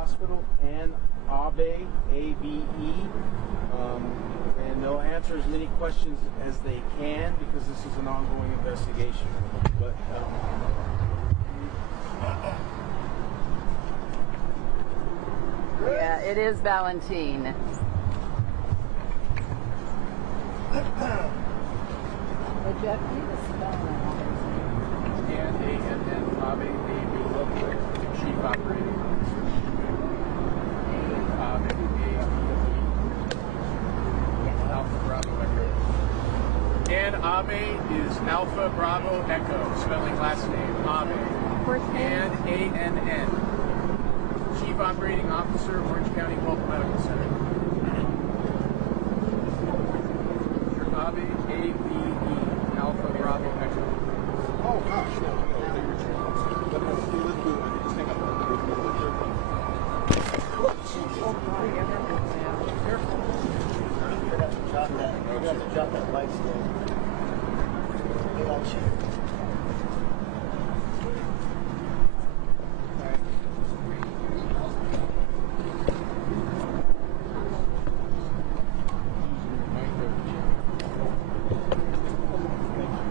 Hospital and Abe, A-B-E, and they'll answer as many questions as they can because this is an ongoing investigation. But yeah, it is Valentine. Hey Jeff, you need to spell that. and Abe, A-B-E, Chief Operating Officer. Alpha Bravo Echo. And Abe is Alpha Bravo Echo, spelling last name Abe. First name? And A-N-N. Chief Operating Officer, Orange County Health Medical Center. Abe, A-B-E, Alpha Bravo Echo. Oh gosh, no. Drop that light still. They got you.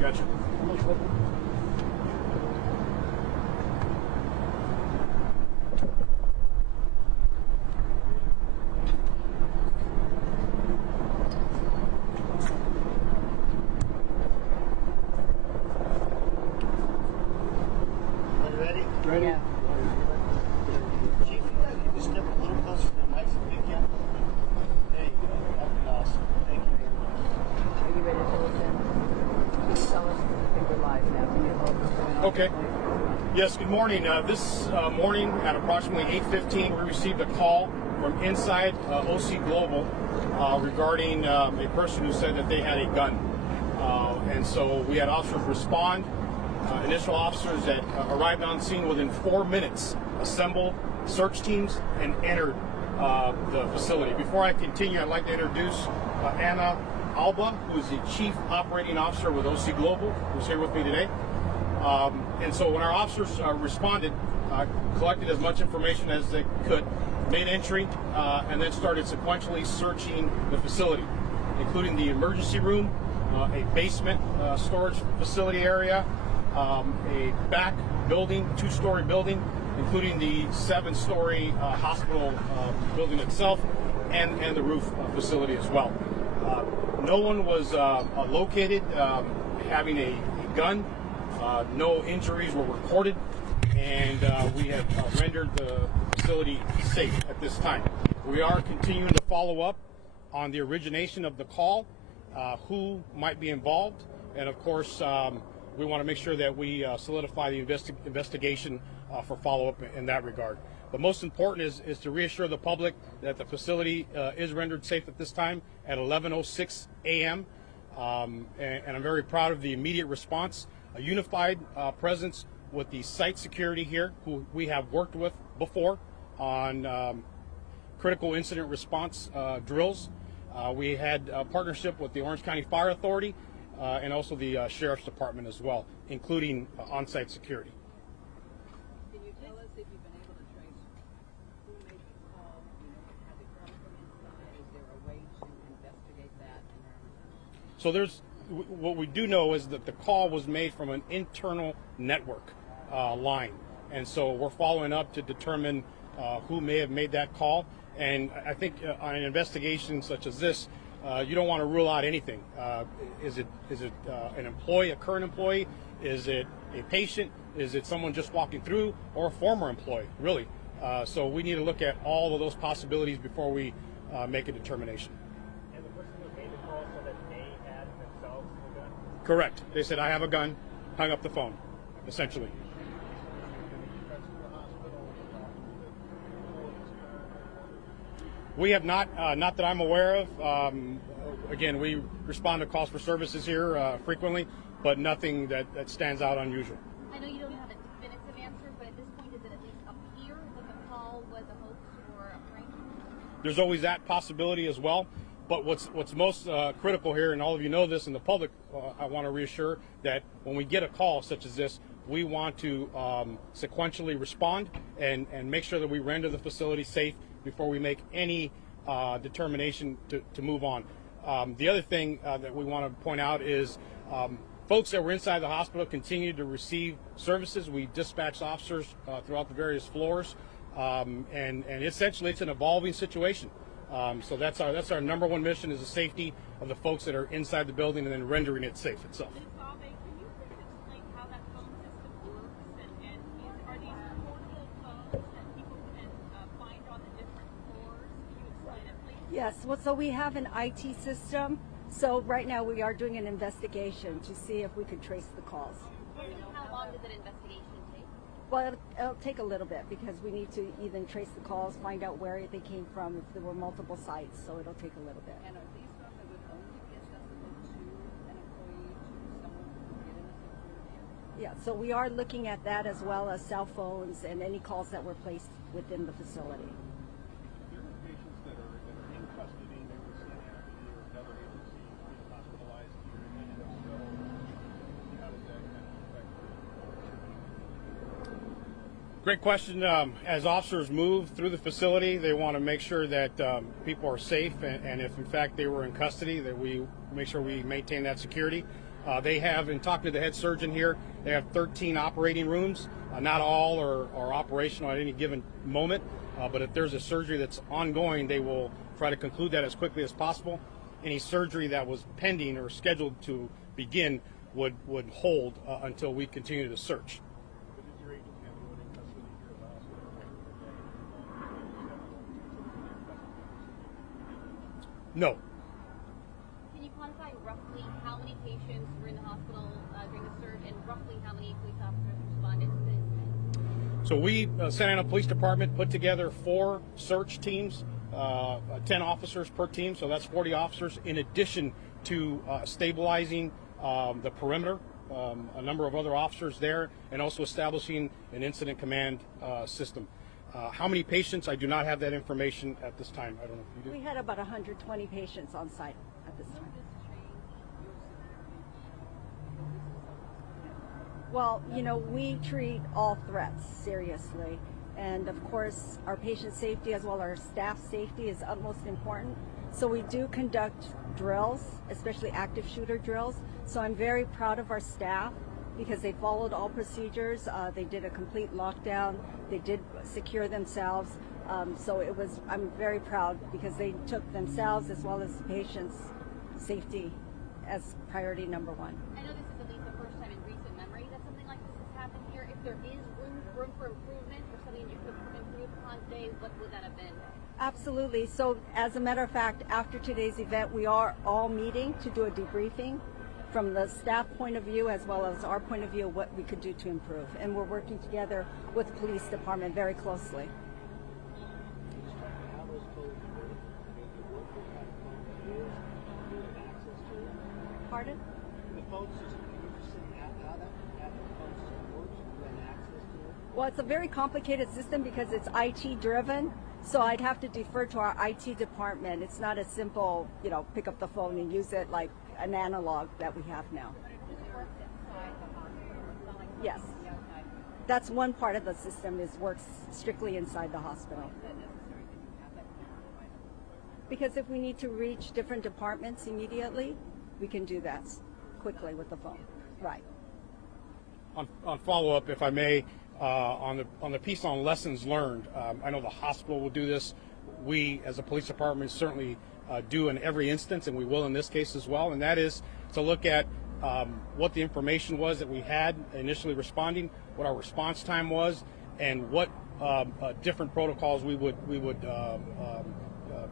Gotcha. Ready? Ready? Yeah. Chief, you guys can just step a little closer to the mic so we can. There you go. That'd be awesome. Thank you very much. Are you ready to listen? Can you tell us? I think we're live now. Can you hold this going on? Okay. Yes, good morning. This morning at approximately 8:15, we received a call from inside OC Global regarding a person who said that they had a gun. And so we had officers respond. Initial officers that arrived on scene within 4 minutes assembled search teams and entered the facility. Before I continue, I'd like to introduce Anna Alba, who is the Chief Operating Officer with OC Global, who's here with me today. And so when our officers responded, collected as much information as they could, made entry, and then started sequentially searching the facility, including the emergency room, a basement storage facility area, a back building, 2-story building, including the 7-story hospital building itself, and the roof facility as well. No one was located having a gun. No injuries were reported, and we have rendered the facility safe at this time. We are continuing to follow up on the origination of the call, who might be involved, and of course, we want to make sure that we solidify the investigation for follow-up in that regard. But most important is to reassure the public that the facility is rendered safe at this time at 11:06 a.m. And I'm very proud of the immediate response, a unified presence with the site security here, who we have worked with before on critical incident response drills. We had a partnership with the Orange County Fire Authority and also the Sheriff's Department as well, including on-site security. Can you tell us if you've been able to trace who made the call? You know, has it come from inside? Is there a way to investigate that? So what we do know is that the call was made from an internal network line, and so we're following up to determine who may have made that call. And I think on an investigation such as this, you don't want to rule out anything. Is it an employee, a current employee? Is it a patient? Is it someone just walking through, or a former employee? Really. So we need to look at all of those possibilities before we make a determination. And the person who made the call said that they had themselves a gun? Correct. They said, I have a gun, hung up the phone, essentially. We have not that I'm aware of. Again, we respond to calls for services here frequently, but nothing that stands out unusual. I know you don't have a definitive answer, but at this point, does it at least appear that the call was a hoax or a prank? There's always that possibility as well. But what's most critical here, and all of you know this in the public, I want to reassure that when we get a call such as this, we want to sequentially respond and make sure that we render the facility safe before we make any determination to move on. The other thing that we want to point out is folks that were inside the hospital continue to receive services. We dispatched officers throughout the various floors, and essentially it's an evolving situation. So that's our number one mission, is the safety of the folks that are inside the building and then rendering it safe itself. Ms. Abe, can you please explain how that phone system works, and are these portable phones that people can find on the different floors? Can you explain it, please? Yes, well, so we have an IT system. So right now we are doing an investigation to see if we could trace the calls. How long does an investigation take? Well, it'll take a little bit because we need to even trace the calls, find out where they came from, if there were multiple sites, so it'll take a little bit. And are these phones that would only be accessible to an employee, to someone who would get in a security? Yeah, so we are looking at that as well as cell phones and any calls that were placed within the facility. There are patients that are in custody, they were sent out to another agency, hospitalized here, and then so how does that kind of affect Great question. As officers move through the facility, they want to make sure that people are safe, and if in fact they were in custody, that we make sure we maintain that security. They have, in talking to the head surgeon here, they have 13 operating rooms. Not all are operational at any given moment, but if there's a surgery that's ongoing, they will try to conclude that as quickly as possible. Any surgery that was pending or scheduled to begin would hold until we continue to search. But does your agent have anyone in custody here at the hospital? No. Can you quantify roughly how many patients were in the hospital during the surge, and roughly how many police officers responded to the incident? So we, Santa Ana Police Department, put together 4 search teams, 10 officers per team, so that's 40 officers, in addition to stabilizing the perimeter, a number of other officers there, and also establishing an incident command system. How many patients? I do not have that information at this time. I don't know if you do. We had about 120 patients on site at this time. Well, you know, we treat all threats seriously. And of course, our patient safety as well as our staff safety is utmost important. So we do conduct drills, especially active shooter drills. So I'm very proud of our staff because they followed all procedures. They did a complete lockdown. They did secure themselves. So I'm very proud because they took themselves as well as patients' safety as priority number one. I know this is at least the first time in recent memory that something like this has happened here. If there is room for improvement or something you could improve upon today, what would that have been? Absolutely. So as a matter of fact, after today's event, we are all meeting to do a debriefing from the staff point of view as well as our point of view of what we could do to improve. And we're working together with the police department very closely. How those codes work, what kind of phone it is, do you have access to it? Pardon? The phone system, can you just say how the phone system works, do you have access to it? Well, it's a very complicated system because it's IT driven. So I'd have to defer to our IT department. It's not as simple, you know, pick up the phone and use it like an analog that we have now. Yes. That's one part of the system, is works strictly inside the hospital. Because if we need to reach different departments immediately, we can do that quickly with the phone. Right. On follow-up, if I may, on the piece on lessons learned, I know the hospital will do this. We, as a police department, certainly do in every instance, and we will in this case as well, and that is to look at what the information was that we had initially responding, what our response time was, and what different protocols we would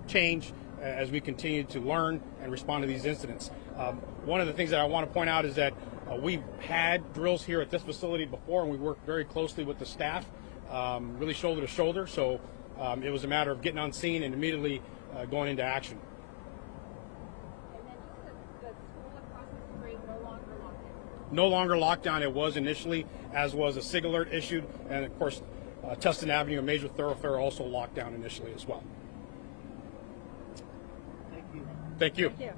change as we continue to learn and respond to these incidents. One of the things that I want to point out is that we've had drills here at this facility before, and we worked very closely with the staff, really shoulder to shoulder. So it was a matter of getting on scene and immediately going into action. And then just the school across the street no longer locked down. No longer locked down. It was initially, as was a SIG alert issued, and of course, Tustin Avenue, a major thoroughfare, also locked down initially as well. Thank you. Thank you. Thank you.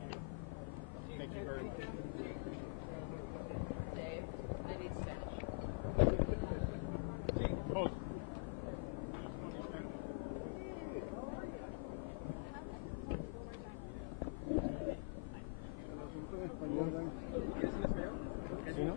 Thank you very much. Dave, I need stash. ¿Sí, no?